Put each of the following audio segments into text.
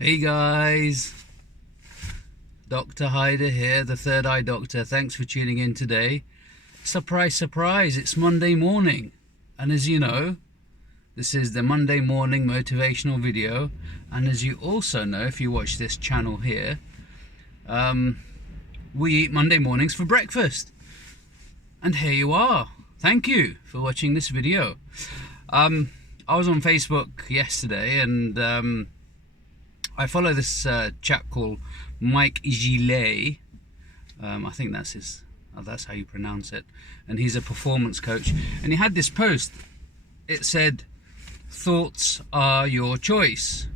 Hey guys, Dr. Hyder here, the Third Eye Doctor. Thanks for tuning in today. Surprise, surprise, it's Monday morning. And as you know, this is the Monday morning motivational video. And as you also know, if you watch this channel here, we eat Monday mornings for breakfast. And here you are. Thank you for watching this video. I was on Facebook yesterday and I follow this chap called Mike Gillet. I think that's how you pronounce it. And he's a performance coach. And he had this post. It said, "Thoughts are your choice,"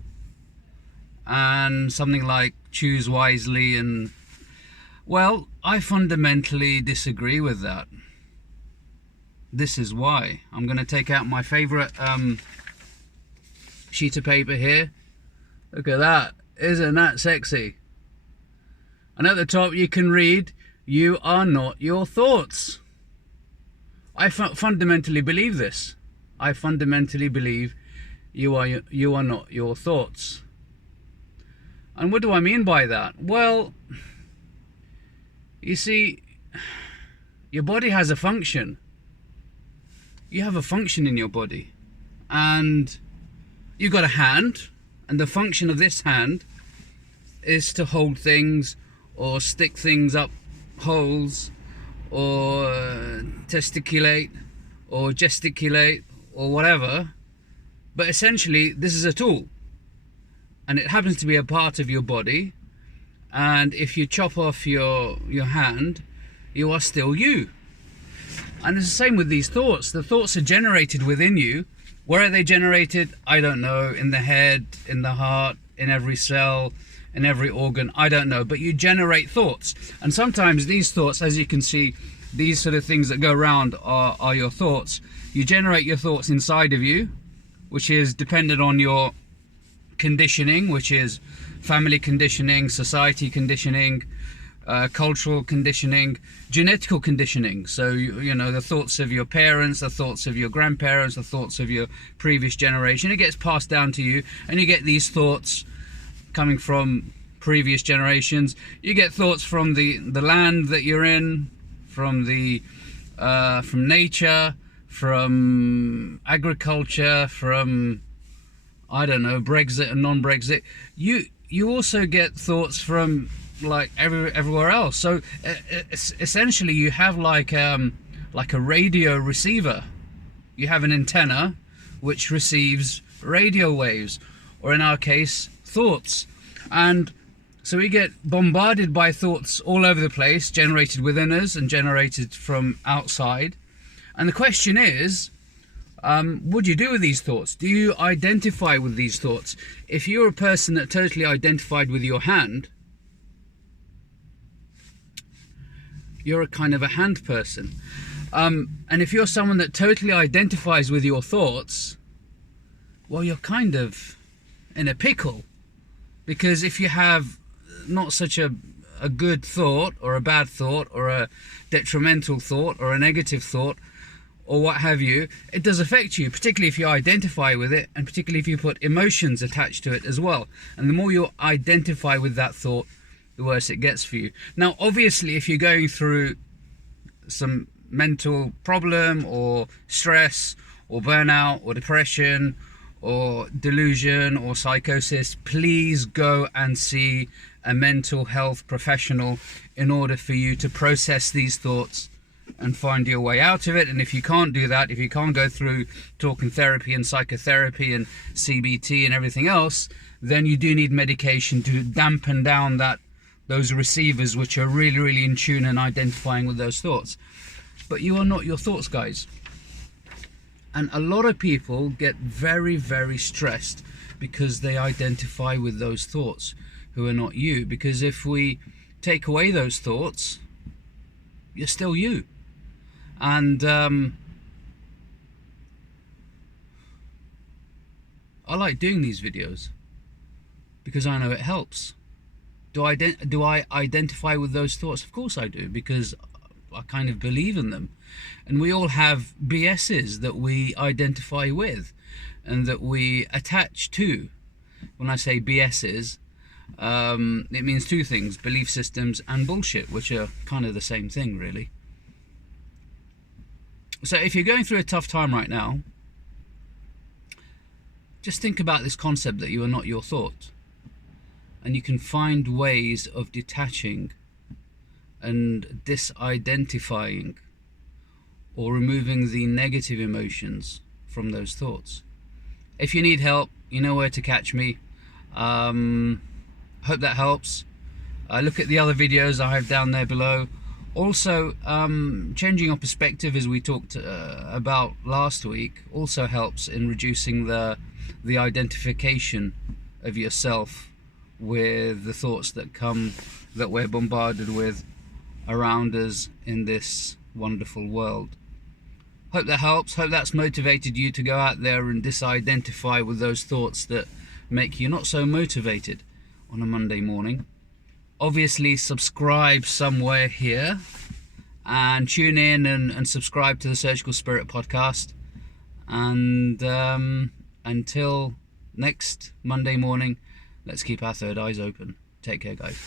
and something like "choose wisely." And well, I fundamentally disagree with that. This is why. I'm going to take out my favorite sheet of paper here. Look at that. Isn't that sexy? And at the top you can read, "You are not your thoughts." I fundamentally believe this. I fundamentally believe you are not your thoughts. And what do I mean by that? Well, you see, your body has a function. You have a function in your body. And you've got a hand. And the function of this hand is to hold things or stick things up holes or testiculate or gesticulate or whatever. But essentially, this is a tool. And it happens to be a part of your body. And if you chop off your hand, you are still you. And it's the same with these thoughts. The thoughts are generated within you. Where are they generated? I don't know. In the head, in the heart, in every cell, in every organ. I don't know. But you generate thoughts. And sometimes these thoughts, as you can see, these sort of things that go around are your thoughts. You generate your thoughts inside of you, which is dependent on your conditioning, which is family conditioning, society conditioning, cultural conditioning, genetical conditioning. So you know, the thoughts of your parents, the thoughts of your grandparents, the thoughts of your previous generation, it gets passed down to you, and you get these thoughts coming from previous generations. You get thoughts from the land that you're in, from nature, from agriculture, from, I don't know, Brexit and non-Brexit. You also get thoughts from like everywhere else. So essentially you have like a radio receiver. You have an antenna which receives radio waves, or in our case, thoughts. And so we get bombarded by thoughts all over the place, generated within us and generated from outside. And the question is, what do you do with these thoughts? Do you identify with these thoughts? If you're a person that totally identified with your hand, you're a kind of a hand person. And if you're someone that totally identifies with your thoughts, well, you're kind of in a pickle. Because if you have not such a good thought, or a bad thought, or a detrimental thought, or a negative thought, or what have you, it does affect you, particularly if you identify with it, and particularly if you put emotions attached to it as well. And the more you identify with that thought, the worse it gets for you. Now, obviously, if you're going through some mental problem, or stress, or burnout, or depression, or delusion, or psychosis, please go and see a mental health professional in order for you to process these thoughts and find your way out of it. And if you can't do that, if you can't go through talking therapy and psychotherapy and CBT and everything else, then you do need medication to dampen down those receivers which are really, really in tune and identifying with those thoughts. But you are not your thoughts, guys. And a lot of people get very, very stressed because they identify with those thoughts who are not you. Because if we take away those thoughts, you're still you. And I like doing these videos because I know it helps. Do I identify with those thoughts? Of course I do, because I kind of believe in them. And we all have BSs that we identify with and that we attach to. when I say BS's, it means two things: belief systems and bullshit, which are kind of the same thing, really. So if you're going through a tough time right now, just think about this concept that you are not your thoughts, and you can find ways of detaching and disidentifying or removing the negative emotions from those thoughts. If you need help, you know where to catch me. Hope that helps. Look at the other videos I have down there below. Also, changing your perspective, as we talked about last week, also helps in reducing the identification of yourself with the thoughts that we're bombarded with around us in this wonderful world. Hope that helps. Hope that's motivated you to go out there and disidentify with those thoughts that make you not so motivated on a Monday morning. Obviously, subscribe somewhere here and tune in and subscribe to the Surgical Spirit podcast. And until next Monday morning, let's keep our third eyes open. Take care, guys.